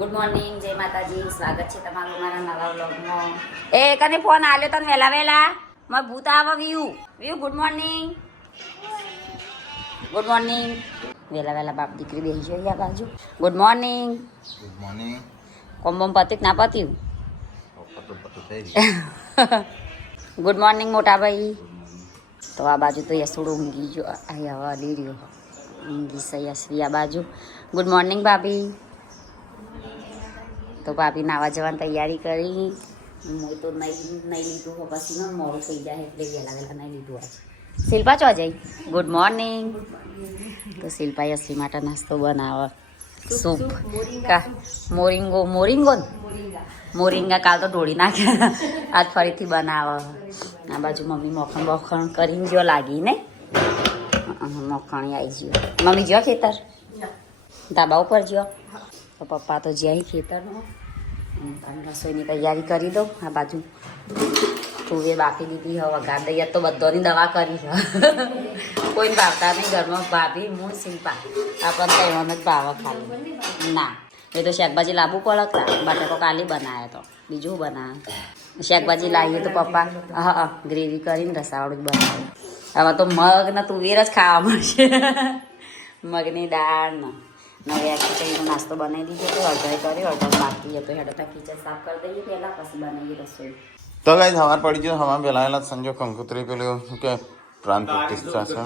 Good morning, જય માતાજી. સ્વાગત છે તમારું મારા નવા વ્લોગમાં. એ કને ફોન આલ્યો તને વેલા માર ભૂત આવ વ્યુ ગુડ મોર્નિંગ. Good morning. વેલા બાપ દીકરી બેસી છે આ બાજુ. Good morning. Good morning. કોમ્બોમ પતિક ના પત્યું. ગુડ મોર્નિંગ મોટા ભાઈ. તો આ બાજુ તો યસુડો ઊંઘી ગયો. અહીં હવા લી રહ્યો ઊંઘી છે યસવી આ બાજુ. ગુડ મોર્નિંગ ભાભી. તો ભાભી નાવા જવાની તૈયારી કરી. હું તો નહીં લીધું હો, પછી મોડું થઈ જાય એટલે વહેલા નહીં લીધું આજે. શિલ્પા ચો જઈ. Good morning. તો શિલ્પા યસવી માટે નાસ્તો બનાવે. સૂપ કા મોરિંગા કાલ તો ઢોળી નાખ્યા, આજ ફરીથી બનાવે. આ બાજુ મમ્મી મોખણ કરીને જો લાગી ને મોખણી આવી ગયો. મમ્મી જ્યો ખેતર ધાબા ઉપર જ્યો, તો પપ્પા તો જ્યાં ખેતરનો. રસોઈની તૈયારી કરી દઉં. આ બાજુ તુવેર બાફી દીધી હવે વઘાર દઈએ તો બધાની દવા કરી છે. કોઈને ભાવતા નહીં ઘરમાં. ભાભી હું શિલ્પા આપણને તો એમાં જ ભાવે ખાલી. ના એ તો શાકભાજી લાવવું પડે. બટાકો કાલે બનાવ્યો તો, બીજું બનાવે. શાકભાજી લાવીએ તો પપ્પા હા ગ્રેવી કરીને રસાવાળું જ બનાવે. હવે તો મગ ને તુવેર જ ખાવા મળશે. મગની દાળ ને નવે કંઈનો નાસ્તો બનાવી દીધો તો અડધાઈ કર્યો, અડધો બાકી હતો. હેડો કિચન સાફ કરી દઈએ પહેલાં, પછી બનાવીએ રસોઈ. તો ગાઈસ હવાર પડી ગયો. હવા પેલા સંજો કંકોત્રી પેલું શું કે પ્રાણ પ્રતિષ્ઠા છે,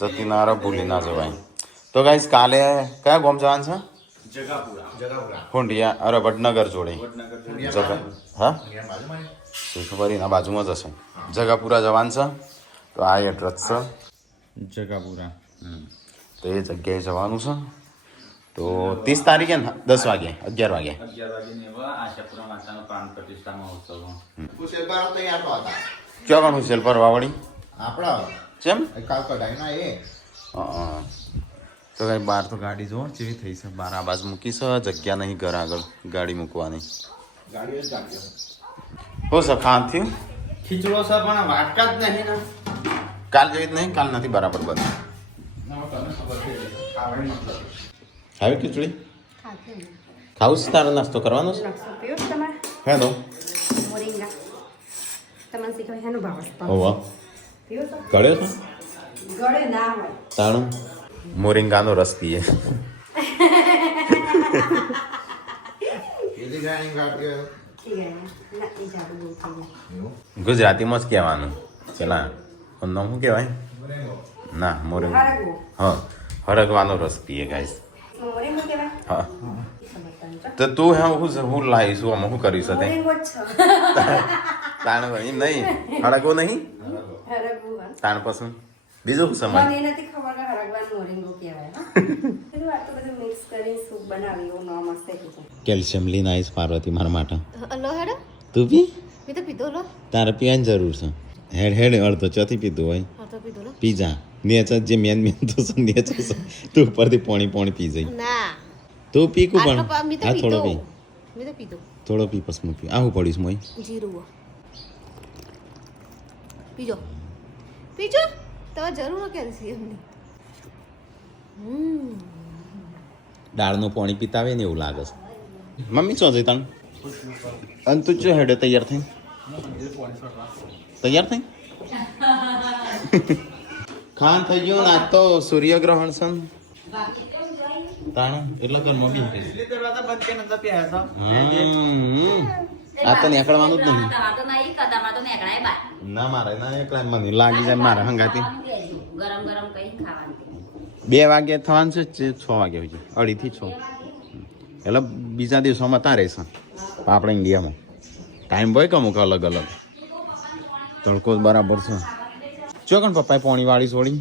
જતી ના ભૂલી ના જવાય. તો ગાઈસ કાલે કયા ગામ જવાનું છે? ખુંડિયા. અરે વડનગર જોડે હા ખબર એના બાજુમાં જ હશે. જગાપુરા જવાનું છે. તો આ એડ્રેસ છે જગાપુરા. તો એ જગ્યાએ જવાનું છે. તો 30 તારીખે 10 વાગે 11 વાગે ક્યાં ગણું સેલ પર વાવડી આપણા ચેમ તો કઈ બહાર તો ગાડી જો જેવી થઈ છે. બહાર આ બાજુ મૂકી છે, જગ્યા નહીં ઘર આગળ ગાડી મૂકવાની. હો સર ખાંથી ખીચડો છે પણ વાટકા જ નહીં ને. કાલ જેવી જ નહીં, કાલ નથી બરાબર બને. આવી ખીચડી ખાવું છે? તારો નાસ્તો કરવાનો છે? હે તો ગળ્યો છે તાણું મોરિંગાનો રસ પીએ. ગુજરાતીમાં જ કહેવાનું. ચલા નામ શું કહેવાય? ના મોરિંગા. હા હરગવાનો રસ પીએ ગાઈસ. હા તો તું હું લાવીશું આમાં શું કરી શકે? તાણ એમ નહીં હળગવો નહીં તાણ પસંદ બીજું સમય કેલ્શિયમ લઈને આવીશ પાર્વતી મારા માટે. તું પી તારે પીવાની જરૂર છે. હેડ હેડ અડધો ચોથી પીધું હોય પીજા નેચર જે મેન તો નેચર છે. તું ઉપરથી પોણી પી જઈ. તું પીકું પણ હા થોડો પી થોડો પી પછી હું પી. આવું પડીશ મોય પીજો તમારે જરૂર કેલ્શિયમની. દાળનું પાણી પીતા આવે ને એવું લાગે છે. મમ્મી શું છે તને? અને તું જો હેડે તૈયાર થઈ ખાન થઈ ગયું ને આજ તો સૂર્યગ્રહણ છે તાણ એટલે ઘરમાં બી આ તો નીકળવાનું જ નહીં. ના મારે ના એકલા મને લાગી જાય મારે હંગાતી. 2 વાગે થવાનું છે, 6 વાગે હોય છે, 2:30 થી 6. એટલે બીજા દિવસોમાં તારે છે આપણે ઇન્ડિયામાં ટાઈમ હોય કે અમુક અલગ અલગ. તડકો બરાબર છે. ચોકન પપ્પાએ પોણી વાળી છોડી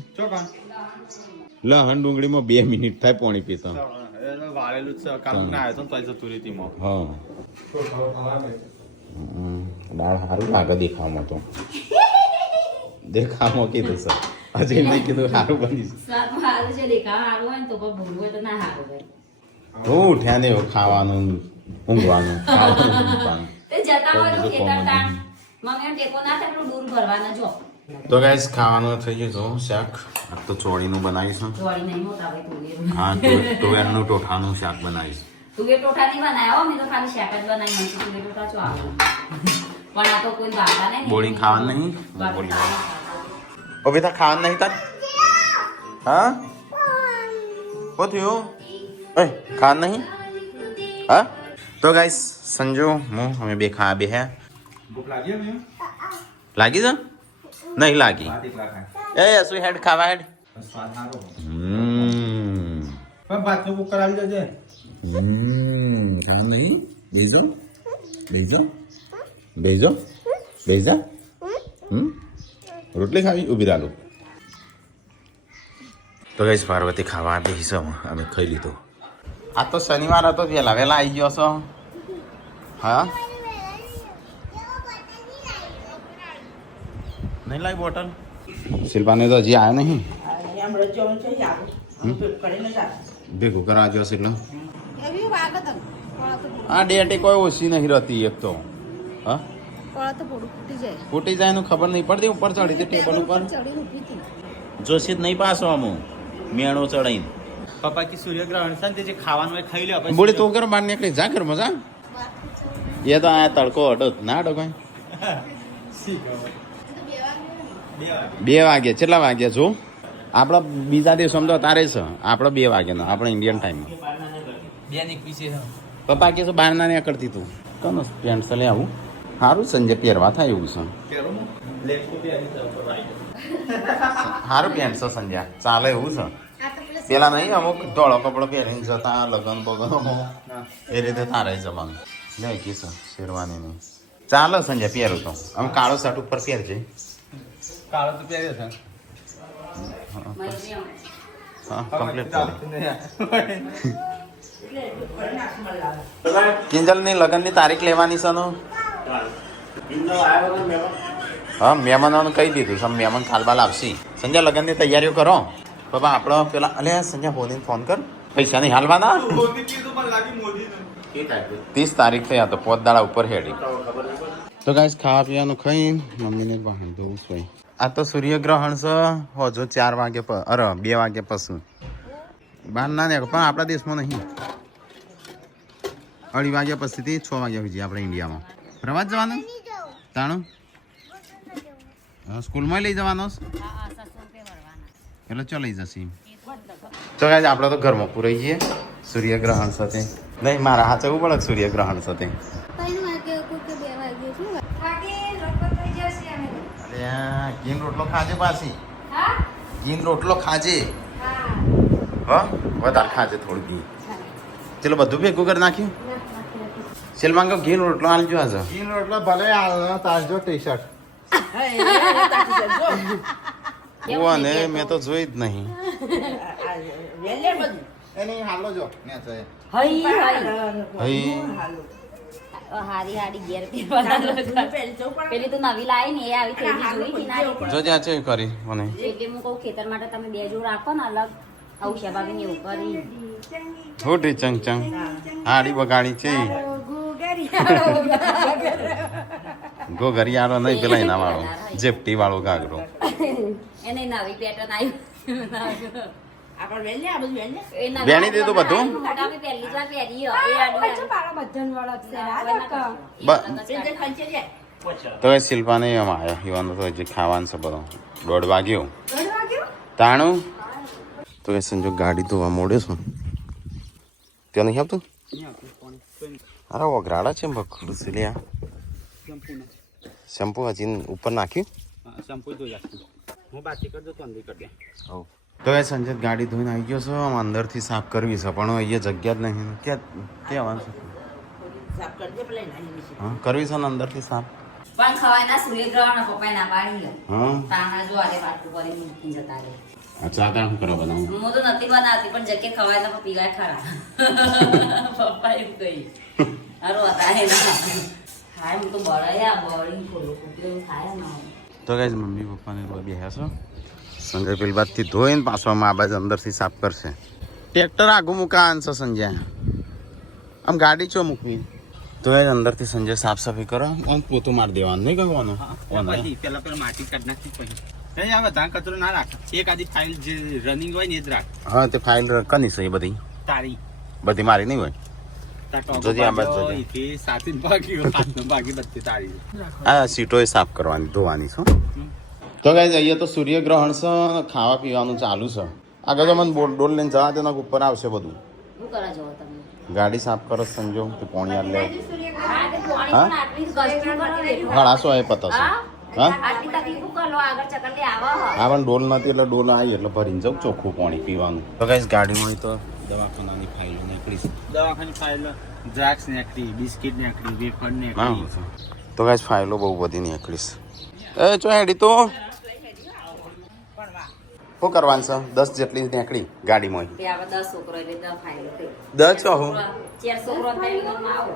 લહણ ડુંગળીમાં 2 મિનિટ થાય પોણી પીતો. હા દાળ સારું લાગે દેખાવામાં. તો દેખાવામાં કીધું સર હજી નહીં કીધું સારું બની. હું ઉઠ્યા ને ખાવાનું ઊંઘવાનું તો ગાઈસ ખાવાનું થઈ ગયું. શાક તો ચોળીનું બનાવીશું. હા તુવેરનું ટોઠાનું શાક બનાવીશ. તુવેર ટોઠા નહીં બનાવ્યા હો, મેં તો ખાલી શાક જ બનાવી નથી. તુવેર ટોઠા શું આવે પણ આ તો કોઈ ભાતા નહીં. બોળી ખાવાનું નહીં ભાતા. ઓ બેટા ખાવાનું નહીં તાર હા શું થયું એ ખાવાનું નહીં હા તો ગાઈસ સંજુ હું અમે બે ખાવા બે હે ભૂખ લાગી હવે? લાગી છે નહીં લાગી ભાત એકલા ખાય. એ શું હેડ ખાવા હેડ સ્વાદ સારો. હમ પણ ભાતનો કુકર આવી જશે. ખાવાનું નહીં બેજો બેજો બેજો બેજા રોટલી ખાવી ઊભી રાલો તો ગઈશ પાર્વતી ખાવા બેસો અમે ખાઈ લીધું આ તો શનિવાર હતો વહેલા વહેલા આવી ગયો છો હા નહીં લાવી બોટલ શિલ્પાને તો હજી આવ્યો નહીં ભેગું કરવા જો શિલ્પા એવી વાગત કોળા તો આ ડેટી કોઈ ઓછી નહીં રહેતી એક તો હા કોળા તો પોડું ફૂટી જાય. ફૂટી જાય એનું ખબર નહીં પડતી ઉપર ચડી હતી ટેબલ ઉપર ચડીને ઊભી હતી. જોશી જ નહીં પાછો અમુક મેણો ચડાઈને પપ્પા કે સૂર્યગ્રહણ છે ને તે જે ખાવાનું હોય ખાઈ લે આપણે. બોલી તું કર બહાર નીકળી જા કર મજા એ તો આ તડકો હટો ના હટો કોઈ શી ખબર. 2 વાગે કેટલા વાગ્યા જો આપણા બીજા દિવસમાં તો તારે છે આપણો 2 વાગ્યાનો આપણો ઇન્ડિયન ટાઈમ પપ્પા કે બહાર ના નીકળતી તું કનો પેન્ટ લે આવું સારું સંજય પહેરવા થાય એવું છે સારું પેન્ટ છે સંજ્યા ચાલે એવું છે પેલા નહીં અમુક ધોળો કપડો પહેરીને જતા લગન બગન એ રીતે તારે જવાનું લે કે છે શેરવાની નહીં ચાલે સંજય પહેરું તો આમ કાળો શર્ટ ઉપર પહેરજે કાળો તો પહેર્યો છે. હા કમ્પ્લીટ કિંજલની લગ્નની તારીખ લેવાની છે નો હા મહેમાનોને કહી દીધું છે મહેમાન ખાલબાલ આવશે સંજય લગ્નની તૈયારીઓ કરો બાબા આપણો પેલા અલે સંજય મોદીને ફોન કર પૈસા નહીં હાલવાના મોદી કીધું પણ લાગી મોદીને. 30 તારીખ થઈ આ તો 5 દાડા ઉપર હેડી તો ગાઈસ ખાવા પીવાનું ખાઈ મમ્મીને બહાર દઉં છું આ તો સૂર્યગ્રહણ છે હજુ 4 વાગે અરે 2 વાગે પછી બહાર ના નીકળ પણ આપણા દેશમાં નહીં 2:30 વાગ્યા પછીથી 6 વાગ્યા સુધી આપણે ઇન્ડિયામાં પ્રવાસ જવાનું તાણું સ્કૂલમાં લઈ જવાનો એટલે ચો લઈ જશે તો ગાઈસ આપણે તો ઘરમાં પૂરાઈ જઈએ સૂર્યગ્રહણ સાથે નહીં મારા હાથ એવું પડે સૂર્યગ્રહણ સાથે 3 વાગે કોઈ કે 2 વાગે શું અરે ઘીન રોટલો ખાજે પાછી ઘીન રોટલો ખાજે હા વધારે ખાજે થોડું ઘી ચલો બધું ભેગું કરી નાખ્યું શેલમાંગો ઘીન રોટલો આલજો આજે ઘીનો રોટલો ભલે આ તારજો ટી-શર્ટ. ઓને મેં તો જોઈ જ નહીં એની હાલો જો ને છે. હઈ હઈ હઈ હારી હારી ઘેર પહેરવાના પેલી તો નવી લાવી ને એ આવી થેલી જોઈ હતી ના જો જ્યાં છે કરી મને એટલે હું કહું ખેતર માટે તમે 2 જોડ રાખો ને અલગ આવું શાબાબી ને એવું કરી હોટી ચંગ ચંગ હાડી બગાડી છે ગોગરિયાળો નહીં પેલા એના વાળો જેપટી વાળો ગાગરો એને નવી પેટર્ન આવી બેણી દીધું બધું મોટામાં પહેલી જ વાર પહેરી હો. એ આડી તો એ શિલ્પાને એમ આવ્યો ઈવાનો તો હજી ખાવાનું છે બધો 1:30 વાગ્યો તાણું તો એ સંજોગ ગાડી ધોવા મોડ્યો છું ત્યાં નહીં આવતું અરે વગરાડા છે બકડું છે લે શેમ્પુ હજી ઉપર નાખ્યું શેમ્પુ જોઈ રાખજો. હું બાકી કરજો તો અંદર કરી દે. હવ તો એ સંજય ગાડી ધોઈને આવી ગયો છો આમ અંદરથી સાફ કરવી છે પણ અહીંયા જગ્યા જ નહીં ક્યાં આવવાનું છે હા કરવી છે ને અંદરથી સાફ પણ ખવાય ના સૂર્યગ્રહણ પપ્પાએ ના પાડી લે હા તાના જો આલે પાટું કરી મૂકી જતા રહે અચ્છા ત્યાં શું કરવા બનાવું હું તો નથી બનાવતી પણ જગ્યા ખવાય ના પીગાય ખરા પપ્પા એવું કહી હારો હતા હે ના હાય હું તો બળાયા બળી થોડું એવું થાય ના તો ગાઈઝ મમ્મી પપ્પાને બેહ્યા છો સંજય પેલી બાદથી ધોઈને પાછો આ બાજુ અંદરથી સાફ કરશે ટ્રેક્ટર આગું મૂકા આનશે સંજય આમ ગાડી ચો મૂકવી તો એ અંદરથી સંજય સાફ સફાઈ કરો આમ પોતું મારી દેવાનું નહીં કહેવાનું પછી પેલા માટી કાઢી નાખી પછી કઈ આવે ધાન કચરો ના રાખ. એક આધી ફાઇલ જે રનિંગ હોય ને એ જ રાખ. હા તે ફાઇલ કની છે એ બધી તારી બધી મારી નહીં હોય જોજે આ બાજુ જોજે. અહીંથી સાતીન ભાગ્યું, હાથનું ભાગ્યું, બધી તાળી. આ સીટો સાફ કરવાની ધોવાની છો. તો ગાઈઝ અહીંયા તો સૂર્યગ્રહણ છે, ખાવા પીવાનું ચાલુ છે. આગળ તો મને ડોલ લઈને જવા તેના ઉપર આવશે બધું. શું કરવા જવો તમે? ગાડી સાફ કરો સમજો કે પોણી આલે હા, તે પોણી પણ આટલી જ ગસ્તી કરો એટલું. ઘણાસો એ પતાશે. હા? હા આટલી તકલીફ કરો આગળ ચકરલી આવા હ. હા પણ ડોલ નથી એટલે ડોલ આવી એટલે ભરીને જાઉં ચોખ્ખું પાણી પીવાનું. તો ગાઈઝ ગાડીમાં તો દવાખાનાની ફાઇલો નીકળી છે. દવાખાની ફાઇલ દ્રાક્ષ નીકળી, બિસ્કિટ નીકળી, વેફર નીકળી. તો ગાઈઝ ફાઇલો બહુ બધી નીકળી છે. એ ચો હેડી તો શું કરવાનું છે? 10 જેટલી નીકળી ગાડીમાં. તે આવા 10 છોકરો એટલે 10 ફાઇલો થઈ. 10 છો હું 4 છોકરો થાય એમાં આવો.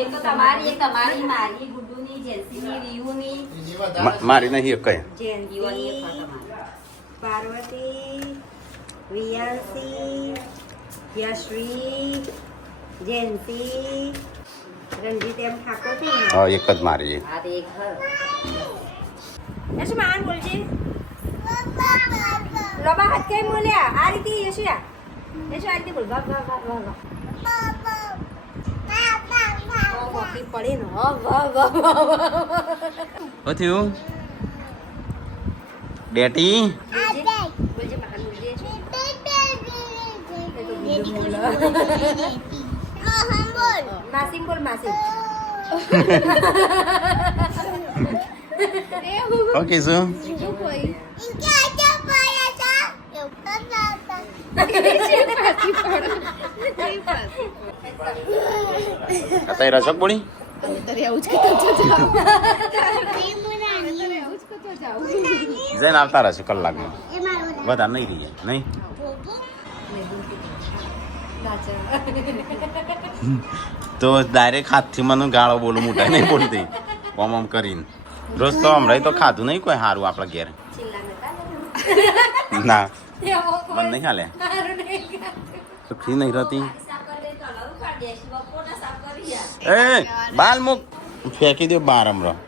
એક તો તમારી, એક અમારી, મારી, ગુડ્ડુની, જેન્સીની, રીયુની, મારી નહીં કઈ. જીવનની એક વાત અમારી. પાર્વતી, વિયાસી, યશ્વી, જયંતી, રંજીત એમ ઠાકોર છે ને? હા એક જ મારી. હા તે એક યશુ માન બોલજે. લોબા હાથ કેમ બોલ્યા? આ રીતે યશુયા. યશુ આ રીતે બોલ. વાહ વાહ વાહ વાહ વાહ. મોટી પડી ને. વાહ વાહ વાહ વાહ. થયું ડેટી બોલજે માન બોલજે. એ તો બીજું બોલ. માસીમ બોલ માસીમ. ઓકે શું અત્યારે રસક બોલી જઈને આવતા રહેશે કલાકમાં વધારે નહીં રહી જાય નહીં. તો ડાયરેક્ટ હાથથી મને ગાળો બોલું મોટા નહીં બોલતી આમ આમ કરીને. રોજ તો હમણાં તો ખાધું નહીં કોઈ સારું આપણા ઘેર. ના મને નહીં હાલે સુખી નહીં રહેતી. એ બાલ મુક ફેંકી દો બાર હમણાં.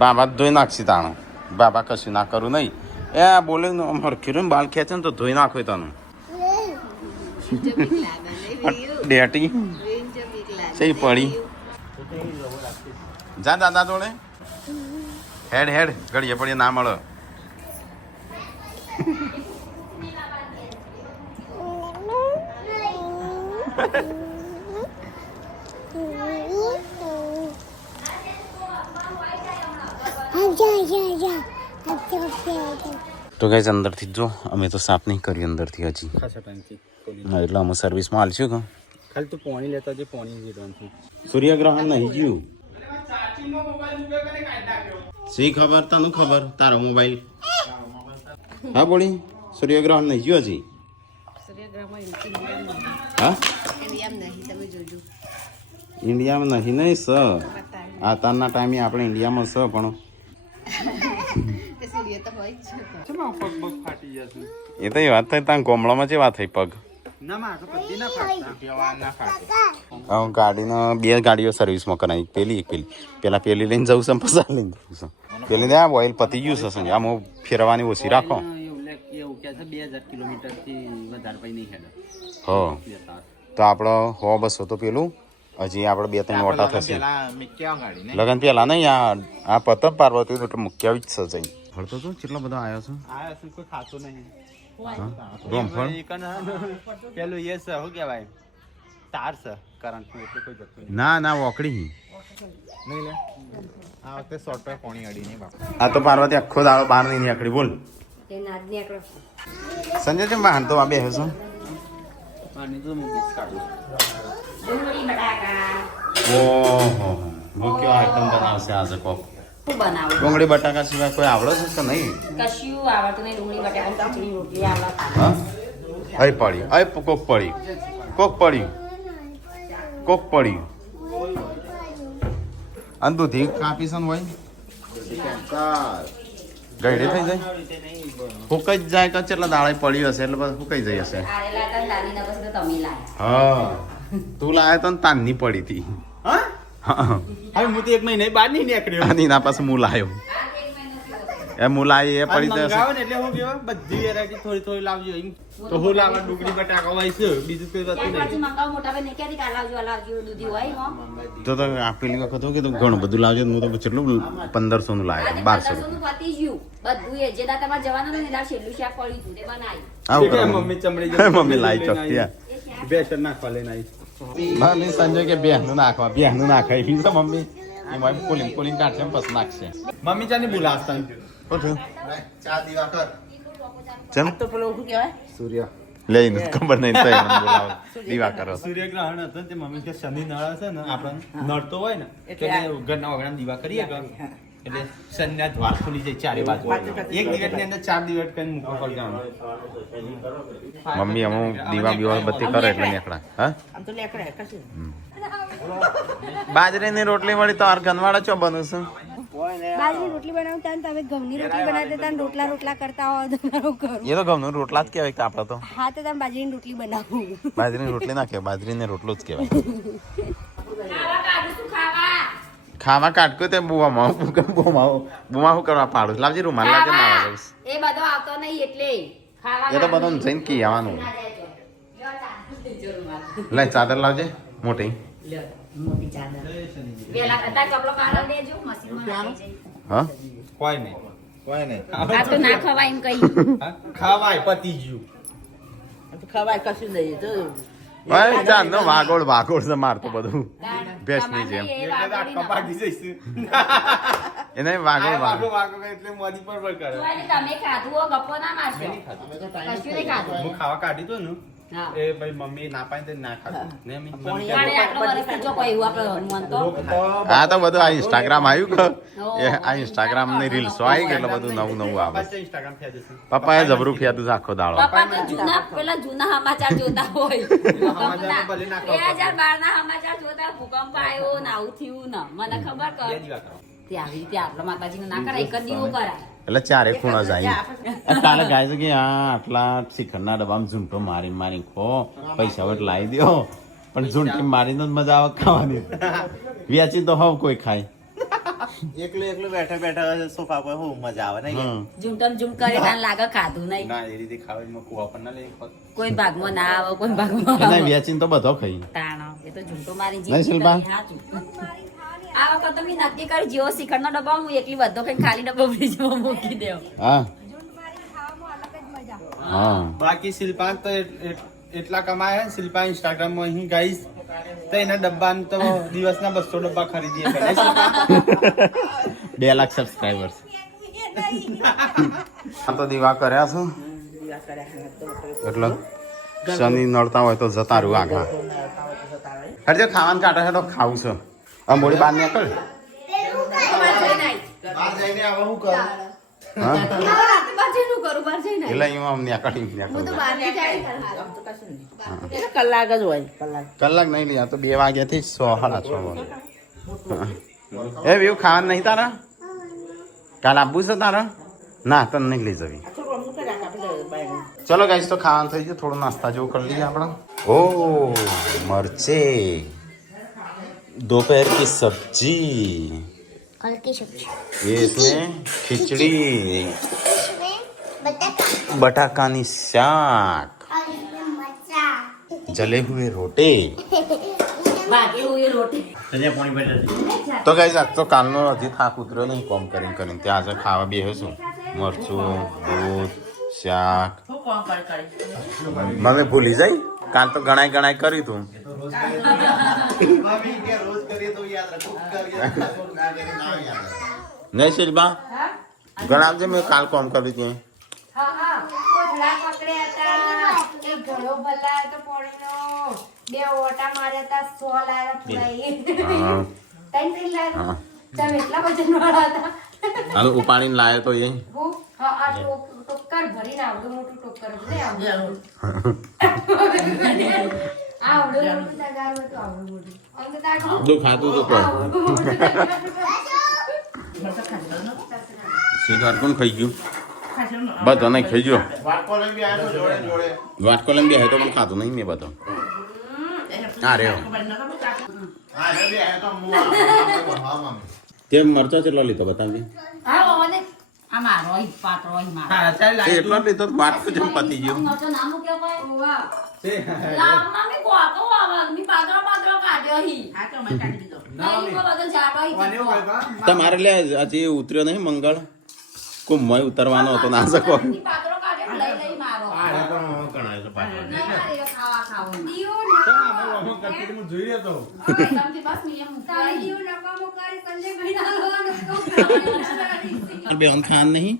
બાબા ધોઈ નાખશી તાણું. બાબા કશું ના કરું નહીં. એ બોલે હરખીરું બાલ ખેંચે ને તો ધોઈ નાખો તને. ડેટી સહી પડી. જા દાદા જોડે હેડ હેડ ઘડીએ પડીએ ના મળે. તો ગાઈઝ અંદરથી જો અમે તો સાફ નહીં કરી અંદરથી હજી. ખાસા ટાઈમથી ખોલી. હા એટલે અમે સર્વિસમાં હાલશું કે ખાલી તું પાણી લેતા જે પાણી જીરવાનું. સૂર્યગ્રહણ નહીં ગયું. શી ખબર તને ખબર તારો મોબાઈલ. હા બોલી સૂર્યગ્રહણ નહીં ગયું હજી. હા ઇન્ડિયામાં નહીં સર. આ તારના ટાઈમે આપણે ઇન્ડિયામાં છે પણ ફાટી જશે. એ તો એ વાત થઈ ત્યાં ગોમડામાં જે વાત થઈ પગ. ના માં બધી ના ફાટતા. ના ફાટે. ગાડીનો 2 ગાડીઓ સર્વિસમાં કરાવી. પેલી એક પેલા પેલી લઈને જવું છે પછી લઈને જવું છે. પેલી આ ઓઇલ પતી ગયું છે સંજય. આમ ફેરવાની ઓછી રાખો. એવું કે છે 2000 કિલોમીટર થી વધારે પઈ નહીં હેડે. હો તો આપણો 100-200 તો પેલું હજી આપણે 2-3 ઓટા થશે. લગન પેલા નહીં આ પતંગ પાર્વતી એટલે મુખ્ય જ છે જઈ. હળતો તો કેટલો બધો આવ્યો છે. આ શું કોઈ ખાતો નહીં. ગોમફળ પેલું એ છે શું કહેવાય તાર છે કરંટ એટલે કોઈ જતું નહીં. ના ના વોકડી નહીં લે આ વખતે શોર્ટ પાણી અડી નહીં બાપા. આ તો પાર્વતી આખો દાડો બહાર નહીં નીકળી બોલ. તે નાદ નીકળો. સંજય છે વાહન તો આ બેહે છે. પાણી તો મૂકી કાઢું. ડુંગળી બટાકા ઓહો મુખ્ય આઈટમ બનાવશે આજે કોક. શું બનાવું? ડુંગળી બટાકા સિવાય કોઈ આવડે છે કે નહીં? કશું આવડતું નહીં. ડુંગળી બટાકા ખીચડી રોટલી આવડે. હા અહીં પડી અહીં કોક પડી કોક પડ્યું કોક પડ્યું. અને દૂધી કાપી છે ને હોય ગઈડી થઈ જાય હુકાઈ જ જાય કે કેટલા દાડે પડી હશે એટલે બધું હુકાઈ જાય હશે. આરેલા હતા ને દાદીના પછી તો તમે લાયા. હા તું લાયા તો ને તાનની પડી હતી. હા હવે હું તો 1 મહિને બહાર નહીં નીકળ્યો. અને એના પાસે હું લાયો. એ મુલાઈ એ પડી જશે મંગાવો ને એટલે હું કેવા બધી વેરાયટી થોડી થોડી લાવજો એમ તો હું લાવવા ડુંગળી બટાકા હોય છે બીજું કોઈ વસ્તુ ત્યાં પાછી નહીં મંગાવો મોટા ભાઈ ને ક્યાંથી કાલ લાવજો દૂધી હોય હો તો આ પેલી વખત હું કીધું ઘણું બધું લાવજો હું તો કેટલું 1500 નું લાવ્યો 1200 નું પતી ગયું બધું એ જે દા તમારે જવાનું ને દાળ છેલ્લું શાક પડ્યું હતું તે બનાવી આવું કરો મમ્મી ચમડી જાય મમ્મી લાઈ ચોકિયા બેસન નાખવા લઈને આવી મમ્મી સંજય કે બેહનું નાખવા બેહનું નાખાય ઈ તો મમ્મી એમાં પોલિંગ કાઢશે એમ પછી નાખશે મમ્મી ચાની બોલાવતા ઓછું ચા દીવા કર ચમ તો પેલો શું કહેવાય સૂર્ય લઈને ખબર નહીં તો મને બોલાવો દીવા કરો સૂર્યગ્રહણ હતું ને તે મમ્મી કે શનિ નળ હશે ને આપણને નડતો હોય ને એટલે ઘરના વગરના દીવા કરીએ કે એટલે શનિના દ્વાર ખુલી જાય ચારે બાજુ એક દિવસની અંદર 4 દિવસ કરીને મૂકો પર જવાનું મમ્મી અમુક દીવા બીવા બત્તી કરે એટલે નીકળા હા આમ તો લેકડે કશું બાજરીની રોટલી વળી તો આર ગનવાડા ચો બનું છું બાજરી રોટલી બનાવતા ને તમે ઘઉંની રોટલી બનાવતા હતા ને રોટલા કરતા હોય તો મારું કરું એ તો ઘઉંનો રોટલા જ કહેવાય કે આપડે તો હા તો તમે બાજરીની રોટલી બનાવું બાજરીની રોટલી ના કહેવાય બાજરીને રોટલો જ કહેવાય ખાવા કાઢકો તે બુવામાં શું કરવા પાડું લાવજી રૂમાલ લાવજે માવા દઉં એ બધો આવતો નહીં એટલે ખાવા એ તો બધું જઈને કી આવવાનું લે ચાદર લાવજે મોટી મોટી ચાદર પેલા કરતા ચોપલો કાઢો દેજો મશીનમાં નાખી હા કોઈ નહીં આ તો ના ખવાય એમ કહી ખાવાય પતી ગયું ખવાય કશું નહીં તો ભાઈ ચાર નો વાગોળ છે મારતો બધું ભેંસ ની જેમ એટલે તો કપાટી જઈશું એને વાગોળ વાગો એટલે મોદી પર કરે તમે ખાધું હો ગપ્પો ના મારશો કશું નહીં ખાધું હું ખાવા કાઢી તો ને હા. એ ભાઈ મમ્મી ના પાડે તો ના ખાધું ને એમ પણ આટલો વર્ષ જો કોઈ એવું આપણે હનુમાન તો આ તો બધું આ ઇન્સ્ટાગ્રામ આવ્યું કે એ આ ઇન્સ્ટાગ્રામ ની રીલ્સો આવી ગઈ એટલે બધું નવું આવે ઇન્સ્ટાગ્રામ થઈ જશે પપ્પાએ જબરું ફિયાતું છે આખો દાડો પપ્પા તો પેલા જૂના સમાચાર જોતા હોય સમાચાર ભલે ના ખબર 2012 ના સમાચાર જોતા ભૂકંપ આવ્યો ને આવું થયું ને મને ખબર કર બે દીવા કરો તે આવી રીતે આટલો માતાજીને ના કરાય એક જ દીવો કરાય એટલે ચારે ખૂણા જાય કાલે ગાય છે કે આ આટલા શિખરના ડબ્બામાં ઝૂંટો મારી ખો પૈસા વટ લાવી દો પણ ઝૂંટી મારીને જ મજા આવે ખાવાની વ્યાચી તો હોવ કોઈ ખાય એકલું બેઠા સોફા પર હું મજા આવે નહીં ઝૂમટમ ઝૂમ કરે તાન લાગે ખાધું નહીં ના એ રીતે ખાવામાં કુવા પર ના લે કોઈ ભાગમાં ના આવે કોઈ ભાગમાં એને આવે. વ્યાચીને તો બધો ખાઈ તાણ એ તો ઝૂમટો મારી નહીં, શિલ્પા? આ વખત તો મેં નક્કી કરી જેવો શિખરનો ડબ્બો હું એકલી બધો કઈ ખાલી ડબ્બો ફ્રીજમાં મૂકી દેવ હા હા બાકી શિલ્પા તો એટલા કમાય ને શિલ્પા ઇન્સ્ટાગ્રામ માં અહીં ગાઈસ તો એના ડબ્બા તો દિવસના 200 ડબ્બા ખરીદીએ પેલા શિલ્પા 2 લાખ સબસ્ક્રાઇબર્સ આ તો દીવા કર્યા છો એટલે શનિ નડતા હોય તો જતા રહ્યું આગળ હરજે ખાવાનું કાઢે છે તો ખાવું છે અંબોડી બહાર નીકળ બહાર જઈને આવો હું કરું હા બાજુનું કરું બાર જઈને એટલે અહીંયા આમ નીકળી કલાક જ હોય કલાક નહીં લે આ તો 2 વાગ્યાથી 6 સાડા 6 વાગે એ વ્યુ ખાવાનું નહીં તારા કાલ આપવું છે તારા ના તને નહીં લઈ જવી ચલો ગાઈસ તો ખાવાનું થઈ ગયું થોડું નાસ્તા જેવું કરી લઈએ આપણે ઓ મરચે दोपहर की सब्जी हल्की सब्जी ये इसमें खिचड़ी बटाकानी शाक जले हुए रोटे બાકી હોય રોટી તો ગાઈસ આજ તો કાલનો હજી થાક ઉતર્યો નહીં કોમ કરીને ત્યાં આજે ખાવા બેસીશું મરચું દૂધ શાક મને ભૂલી જાય કાલ તો ગણાય કર્યું તું નહીં શિલ્પા ગણાવજે મેં કાલ કોમ કર્યું ત્યાં કોથળા પકડ્યા હતા એક ઘડો ભલાયો તો પોણીનો 2 ઓટા માર્યા હતા 100 લાવ્યા ફુલાઈ ત્રણ લાવ્યા તમે એટલા વજન વાળા હતા હાલો ઉપાડીને લાયો તો એ હું આ ટોકર ભરીને આવડું મોટું ટોકર ભરે આવડું મોટું તગારું હતું આવડું મોટું અને તો તારું જો ખાતું તો કોણ સિગાર કોણ ખાઈ ગયું બધો નહીં ખાઈ ગયો વાટકો લઈને બે તો પણ ખાતું નહીં મેં બધો હા રે તે મરચો કેટલો લીધો બતાવજે હા મને આ મારો ઈ પાત્રો ઈ મારો હા ચાલ લાગે એટલો જ લીધો વાત તો જેમ પતી ગયો મરચો નામ મૂક્યો કોઈ છે લાવ મમ્મી ગોતો આવા મી પાત્રો કાઢ્યો હી આ તો મને કાઢી દીધો નહીં કો બધો જાડો ઈ કોને હોય કા તમારે લે હજી ઉતર્યો નહીં મંગળ કુંભમાં ઉતરવાનો હતો ના શકો મી પાત્રો કાઢ્યો લઈ લઈ મારો આ પણ કણાય છે પાછળ નહીં મારે ખાવા ખાવું દીવો હું કરતી હું જોઈ રહ્યો તો સમજી બસ મી એમ તારી દીવો નકામો કરી સંજય મહિના લો બેન ખાન નહીં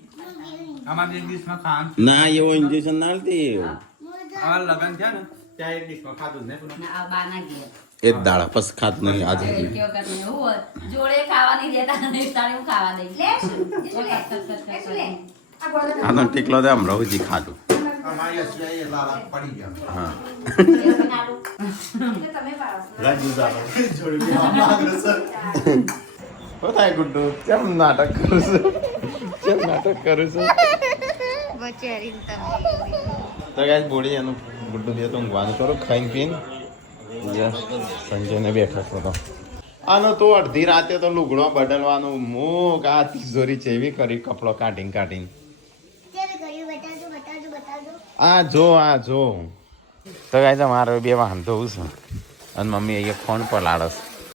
અમાર એક દિવસમાં ખાન ના એવો ઇન્જેક્શન ના આલતી આ લગન થયા ને ત્યાં એક દિવસમાં ખાધું જ નહીં આ બાના ગયા એ જ દાડા પસ ખાત નહીં આજે કે વખત નહીં હું જોડે ખાવા નહીં દેતા નહીં તારે હું ખાવા દઈ લે શું લે શું લે આ બોલો આનો ટીકલો દે હમણાં હજી ખાધું અમારી અસલી લાલા પડી ગયા હા તમે પાડો રાજુ દાદા ઓ થાય ગુડ્ડુ કેમ નાટક કરું છું કેમ નાટક કરું છું તો ગાઈસ બોડી એનું ગુડ્ડુ દે તો ઊંઘવાનું કરો ખાઈને પીને સંજયને બેઠો છો તો આનો તો અડધી રાતે તો લુગડો બદલવાનું મૂક આ તિજોરી છે એવી કરી કપડો કાઢીને આ જો તો ગાઈસ અમારો બે વાંધો છે અને મમ્મી અહીંયા ફોન પર લાડસ